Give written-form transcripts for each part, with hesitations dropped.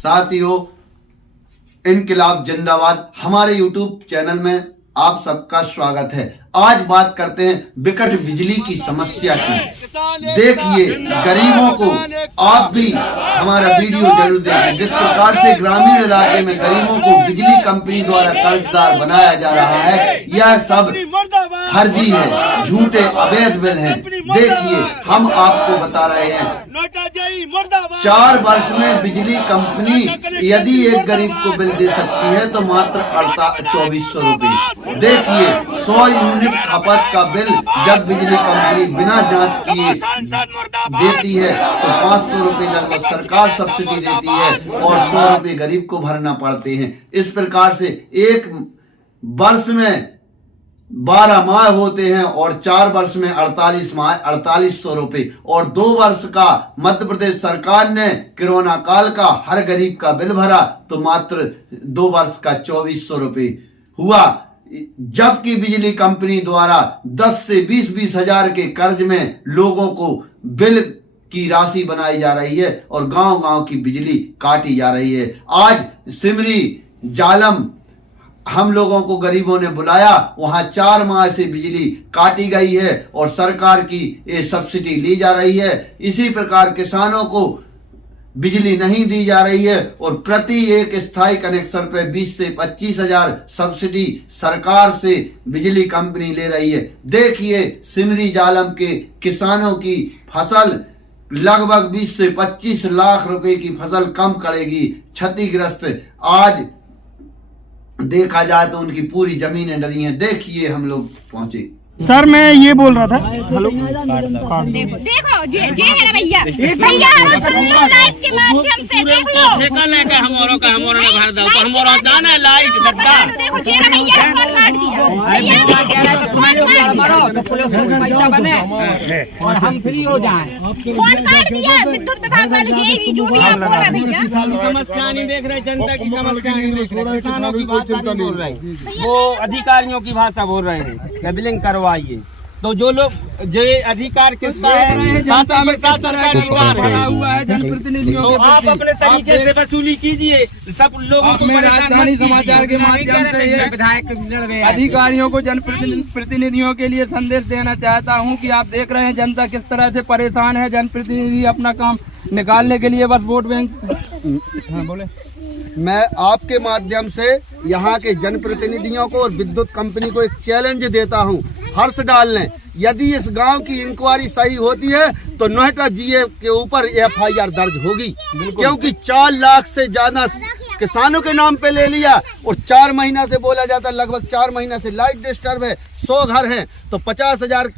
साथियों, इनकलाब जिंदाबाद हमारे YouTube चैनल में आप सबका स्वागत है। आज बात करते हैं विकट बिजली की समस्या की। देखिए, गरीबों को आप भी हमारा वीडियो जरूर देखें। जिस प्रकार से ग्रामीण इलाके में गरीबों को बिजली कंपनी द्वारा कर्जदार बनाया जा रहा है, यह सब फर्जी है, झूठे अवैध बिल हैं। देखिए, हम आपको बता रहे हैं 4 वर्ष में बिजली कंपनी यदि एक गरीब को बिल दे सकती है तो मात्र 2400 रुपए। देखिए, 100 यूनिट खपत का बिल जब बिजली कंपनी बिना जांच किए देती है तो 500 रुपए लगभग सरकार सब्सिडी देती है और 100 रुपए गरीब को भरना पड़ते हैं। इस प्रकार से एक वर्ष में 12 माह होते हैं और 4 वर्ष में 48 माह 4800 रुपए, और 2 वर्ष का मध्य प्रदेश सरकार ने कोरोना काल का हर गरीब का बिल भरा तो मात्र 2 वर्ष का 2400 रुपए हुआ। जबकि बिजली कंपनी द्वारा 10 से 20 हजार के कर्ज में लोगों को बिल की राशि बनाई जा रही है और गांव-गांव की बिजली काटी जा रही है। आज सिमरी जालम हम लोगों को गरीबों ने बुलाया, वहां 4 माह से बिजली काटी गई है और सरकार की ये सब्सिडी ली जा रही है। इसी प्रकार किसानों को बिजली नहीं दी जा रही है और प्रति एक स्थायी कनेक्शन पे 20 से 25 हजार सब्सिडी सरकार से बिजली कंपनी ले रही है। देखिए, सिमरी जालम के किसानों की फसल लगभग 20 से 25 लाख रुपए की फसल कम करेगी, क्षतिग्रस्त। आज देखा जाए तो उनकी पूरी जमीनें डली हैं। देखिए, हम लोग पहुंचे। सर, मैं ये बोल रहा था, हेलो, देखो जे है ना भैया लाइट के माध्यम से देख लो, ठेका लेके हमारो का हमारो ने भर दो तो हमारो जाना है लाइट गड्ढा। देखो जे है भैया फोन काट दिया, भैया कह रहा है तो तुम्हारे मारो तो पुलिस को पैसा बने और हम फ्री हो जाएं। फोन काट दिया विद्युत विभाग वाले, जे जो भी आप बोल रहे भैया, समस्या नहीं देख रहे, जनता की समस्या नहीं देख रहे, किसानों की बात नहीं बोल रहे, वो अधिकारियों की भाषा बोल रहे हैं। बिलिंग करवाइए तो जो लोग जो अधिकार किसका है, शासन का अधिकार है, जनप्रतिनिधियों तो आप अपने तरीके से वसूली कीजिए। सब लोगों को राजधानी समाचार के माध्यम से विधायक अधिकारियों को जनप्रतिनिधियों के लिए संदेश देना चाहता हूं कि आप देख रहे हैं जनता किस तरह से परेशान है। जनप्रतिनिधि अपना काम निकालने के लिए बस वोट बैंक। हाँ, बोले। मैं आपके माध्यम से यहाँ के जनप्रतिनिधियों को और विद्युत कंपनी को एक चैलेंज देता हूँ, हर्ष डाल लें। यदि इस गांव की इंक्वायरी सही होती है तो नोएडा जीए के ऊपर FIR दर्ज होगी, क्योंकि 4 लाख से ज्यादा किसानों के नाम पे ले लिया और 4 महीना से बोला जाता, लगभग 4 महीना से लाइट डिस्टर्ब है, 100 घर हैं तो 50 हजार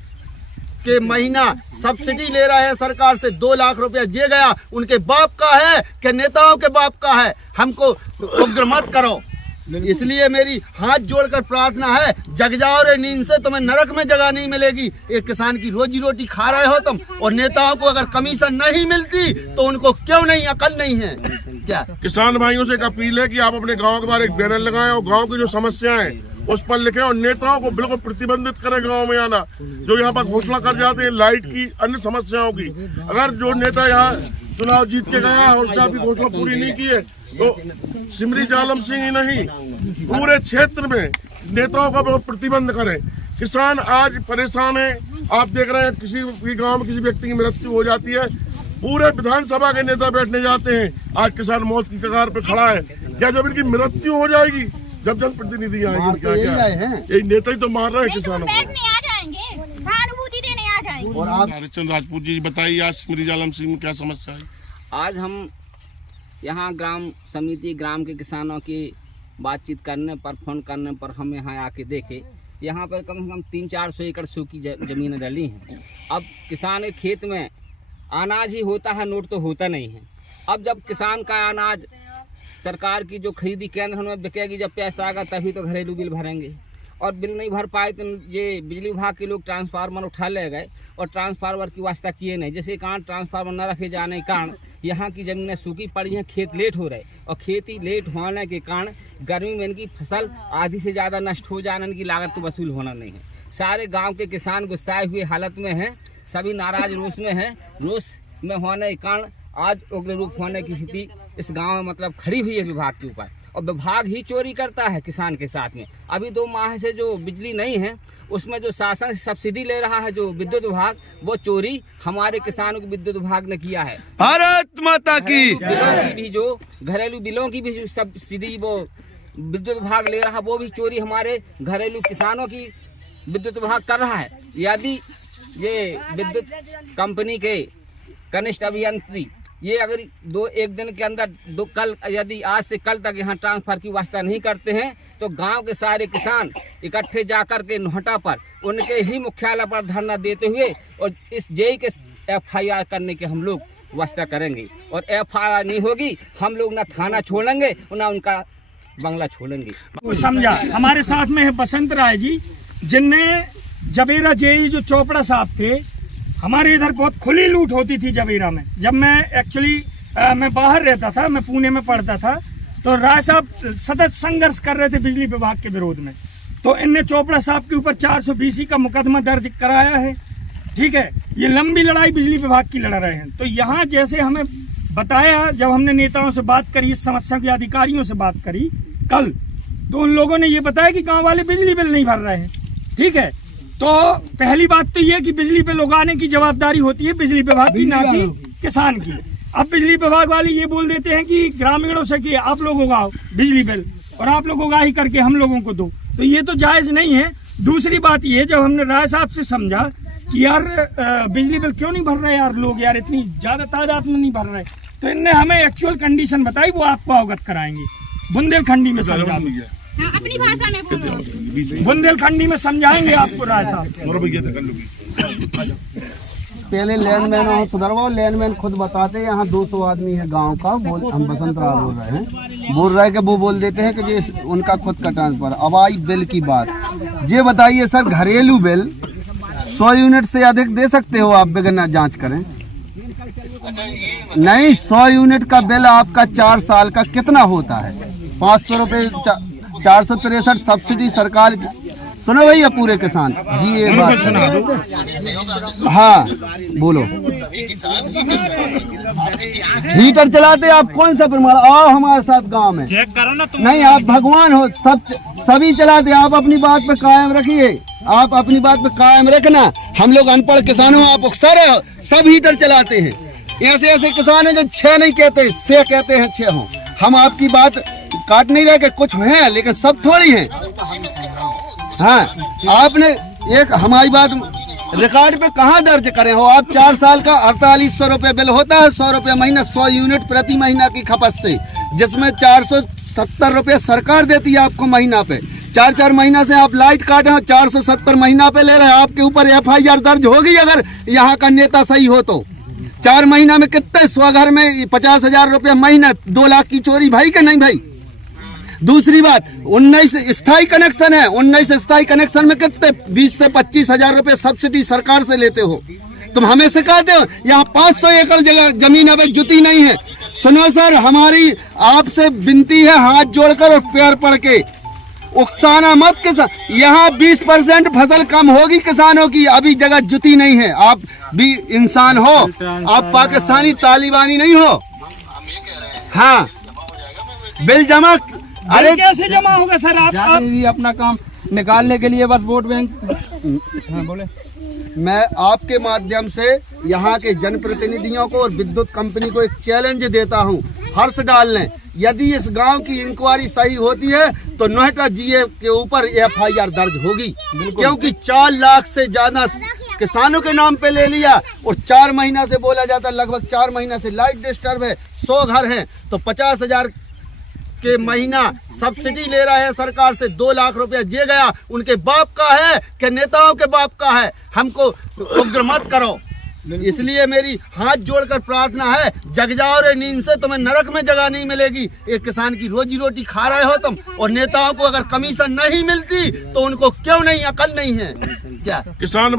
के महीना सब्सिडी ले रहा है सरकार से। 2 लाख रुपया जे गया उनके बाप का है कि नेताओं के बाप का है, हमको उग्र मत करो। इसलिए मेरी हाथ जोड़कर प्रार्थना है, जग जाओ रे नींद से, तुम्हें नरक में जगह नहीं मिलेगी। एक किसान की रोजी रोटी खा रहे हो तुम, और नेताओं को अगर कमीशन नहीं मिलती तो उनको क्यों नहीं, अकल नहीं है क्या? किसान भाइयों से एक अपील है कि आप अपने गांव के बाहर एक बैनर लगाएं और गांव की जो समस्याएं उस पर लिखें और नेताओं को बिल्कुल प्रतिबंधित करें गांव में आना, जो यहाँ पर घोषणा कर जाते हैं लाइट की, अन्य समस्याओं की। अगर जो नेता यहाँ चुनाव जीत के गया और उसने अभी घोषणा पूरी नहीं की है तो सिमरी जालम सिंह ही नहीं, पूरे क्षेत्र में नेताओं का प्रतिबंध करें। किसान आज परेशान है। आप देख रहे हैं, किसी भी गांव में किसी व्यक्ति की मृत्यु हो जाती है, पूरे विधानसभा के नेता बैठने जाते हैं। आज किसान मौत की कगार पे खड़ा है। क्या जब इनकी मृत्यु हो जाएगी, जब जनप्रतिनिधि आएंगे, क्या यही नेता ही तो मार रहे हैं किसानों को। सहानुभूति देने आ जाएंगे। और आप हरिश्चंद राजपूत जी बताइए, आज सिमरी जालम सिंह में क्या समस्या है? आज हम यहाँ ग्राम समिति ग्राम के किसानों की बातचीत करने पर, फोन करने पर हम यहाँ आके देखे, यहाँ पर कम से कम 300-400 एकड़ सूखी जमीनें डली हैं। अब किसान के खेत में अनाज ही होता है, नोट तो होता नहीं है। अब जब किसान का अनाज सरकार की जो खरीदी केंद्र उनमें बिकेगी, जब पैसा आएगा तभी तो घरेलू बिल भरेंगे, और बिल नहीं भर पाए तो ये बिजली विभाग के लोग ट्रांसफार्मर उठा ले गए और ट्रांसफार्मर की वास्ता किए नहीं। जैसे कारण ट्रांसफार्मर न रखे जाने के कारण यहाँ की जमीनें सूखी पड़ी हैं, खेत लेट हो रहे, और खेती लेट होने के कारण गर्मी में इनकी फसल आधी से ज़्यादा नष्ट हो जाने, इनकी लागत तो वसूल होना नहीं है। सारे गाँव के किसान गुस्साए हुए हालत में हैं, सभी नाराज रोष में हैं। रोष में होने के कारण आज उग्र रूप होने की स्थिति इस गांव में मतलब खड़ी हुई है विभाग के ऊपर, और विभाग ही चोरी करता है किसान के साथ में। अभी 2 माह से जो बिजली नहीं है उसमें जो शासन सब्सिडी ले रहा है जो विद्युत विभाग, वो चोरी हमारे किसानों के विद्युत विभाग ने किया है। भारत माता की। बिलों की भी जो घरेलू बिलों की भी जो सब्सिडी वो विद्युत विभाग ले रहा है, वो भी चोरी हमारे घरेलू किसानों की विद्युत विभाग कर रहा है। यदि ये विद्युत कंपनी के कनिष्ठ अभियंत्री ये अगर 1 दिन के अंदर कल यदि आज से कल तक यहाँ ट्रांसफर की व्यवस्था नहीं करते हैं तो गांव के सारे किसान इकट्ठे जाकर के नोहटा पर उनके ही मुख्यालय पर धरना देते हुए और इस जेई के FIR करने के हम लोग व्यवस्था करेंगे। और FIR नहीं होगी हम लोग ना थाना छोड़ेंगे ना उनका बंगला छोड़ेंगे। समझा। हमारे साथ में है बसंत राय जी, जिनने जबेरा जेई जो चोपड़ा साहब थे, हमारे इधर बहुत खुली लूट होती थी जबेरा में। जब मैं एक्चुअली मैं बाहर रहता था, मैं पुणे में पढ़ता था, तो राय साहब सतत संघर्ष कर रहे थे बिजली विभाग के विरोध में। तो इनने चोपड़ा साहब के ऊपर 420 का मुकदमा दर्ज कराया है। ठीक है, ये लंबी लड़ाई बिजली विभाग की लड़ रहे हैं। तो यहाँ जैसे हमें बताया, जब हमने नेताओं से बात करी, इस समस्या के अधिकारियों से बात करी कल, तो उन लोगों ने ये बताया कि गाँव वाले बिजली बिल नहीं भर रहे हैं। ठीक है, तो पहली बात तो ये कि बिजली बिल उगाने की जवाबदारी होती है बिजली विभाग की, ना कि किसान की। अब बिजली विभाग वाले ये बोल देते हैं कि ग्रामीणों से कि आप लोग उगाओ बिजली बिल और आप लोग उगाही करके हम लोगों को दो, तो ये तो जायज नहीं है। दूसरी बात ये, जब हमने राय साहब से समझा कि यार बिजली बिल क्यों नहीं भर रहे यार लोग, यार इतनी ज्यादा तादाद में नहीं भर रहे, तो इनने हमें एक्चुअल कंडीशन बताई, वो आपको अवगत कराएंगे। बुंदेलखंडी में समझा, अपनी भाषा में बोलो। बुंदेलखंडी में समझाएंगे आपको राय साहब। पहले लैंडमैन और सुधरवा, लैंडमैन खुद बताते हैं यहाँ 200 आदमी है गांव का, हम बसंत राय बोल रहे हैं, बोल रहे हैं कि वो बोल देते हैं कि ये उनका खुद का ट्रांसफर। अब आई बिल की बात, ये बताइए सर, घरेलू बिल 100 यूनिट से अधिक दे सकते हो आप बिना जांच करें? नहीं, 100 यूनिट का बिल आपका 4 साल का कितना होता है? 500 रुपये, 463 सब्सिडी सरकार की। सुनो भैया पूरे किसान जी, ये बात सुनो। हाँ बोलो। हीटर चलाते आप कौन सा प्रमाण? आओ हमारे साथ गांव में, चेक करो ना तुम। नहीं, आप भगवान हो, सभी चलाते, आप अपनी बात पे कायम रखिए, आप अपनी बात पे कायम रखना। हम लोग अनपढ़ किसानों, आप उकसा हो, सब हीटर चलाते हैं। ऐसे ऐसे किसान हैं जो 6 नहीं कहते, 6 कहते हैं 6 हो। हम आपकी बात काट नहीं रहे कि कुछ हैं, लेकिन सब थोड़ी हैं। हाँ, आपने एक हमारी बात रिकॉर्ड पे कहाँ दर्ज करें हो? आप 4 साल का 4800 रुपये बिल होता है, 100 रुपये महीना, 100 यूनिट प्रति महीना की खपत से, जिसमें 470 रुपये सरकार देती है आपको महीना पे। 4 महीना से आप लाइट काटे हो, 470 महीना पे ले रहे हैं। आपके ऊपर FIR दर्ज होगी अगर यहाँ का नेता सही हो तो। 4 महीना में कितने 100 घर में 50,000 रुपये महीना, 2 लाख की चोरी भाई के नहीं भाई? दूसरी बात, 19 स्थायी कनेक्शन है, 19 स्थायी कनेक्शन में कितने 20 से 25,000 रुपये सब्सिडी सरकार से लेते हो। तुम हमें सिखाते हो, यहाँ 500 एकड़ जगह जमीन अभी जुती नहीं है। सुनो सर, हमारी आपसे विनती है हाथ जोड़कर और पैर पड़ के, उकसाना मत किसान। यहाँ 20% फसल कम होगी किसानों की, अभी जगह जुती नहीं है। आप भी इंसान हो, आप पाकिस्तानी तालिबानी नहीं हो। हाँ, बिल जमा, अरे कैसे जमा होगा सर? आप अपना काम निकालने के लिए बस वोट बैंक। हाँ बोले। मैं आपके माध्यम से यहाँ के जनप्रतिनिधियों को और विद्युत कंपनी को एक चैलेंज देता हूँ, फर्श डाल लें। यदि इस गांव की इंक्वायरी सही होती है तो नोएडा GA के ऊपर FIR दर्ज होगी, क्योंकि 4 लाख से ज्यादा किसानों के नाम पे ले लिया और 4 महीना से बोला जाता, लगभग 4 महीना से लाइट डिस्टर्ब है, 100 घर हैं तो 50,000 के महीना सब्सिडी ले रहा है सरकार से। 2 लाख रुपया ये गया उनके बाप का है कि नेताओं के बाप का है? हमको उग्र मत करो। इसलिए मेरी हाथ जोड़कर प्रार्थना है, जग जाओ रे नींद से, तुम्हें नरक में जगह नहीं मिलेगी। एक किसान की रोजी रोटी खा रहे हो तुम, और नेताओं को अगर कमीशन नहीं मिलती तो उनको क्यों नहीं, अकल नहीं है क्या? किसान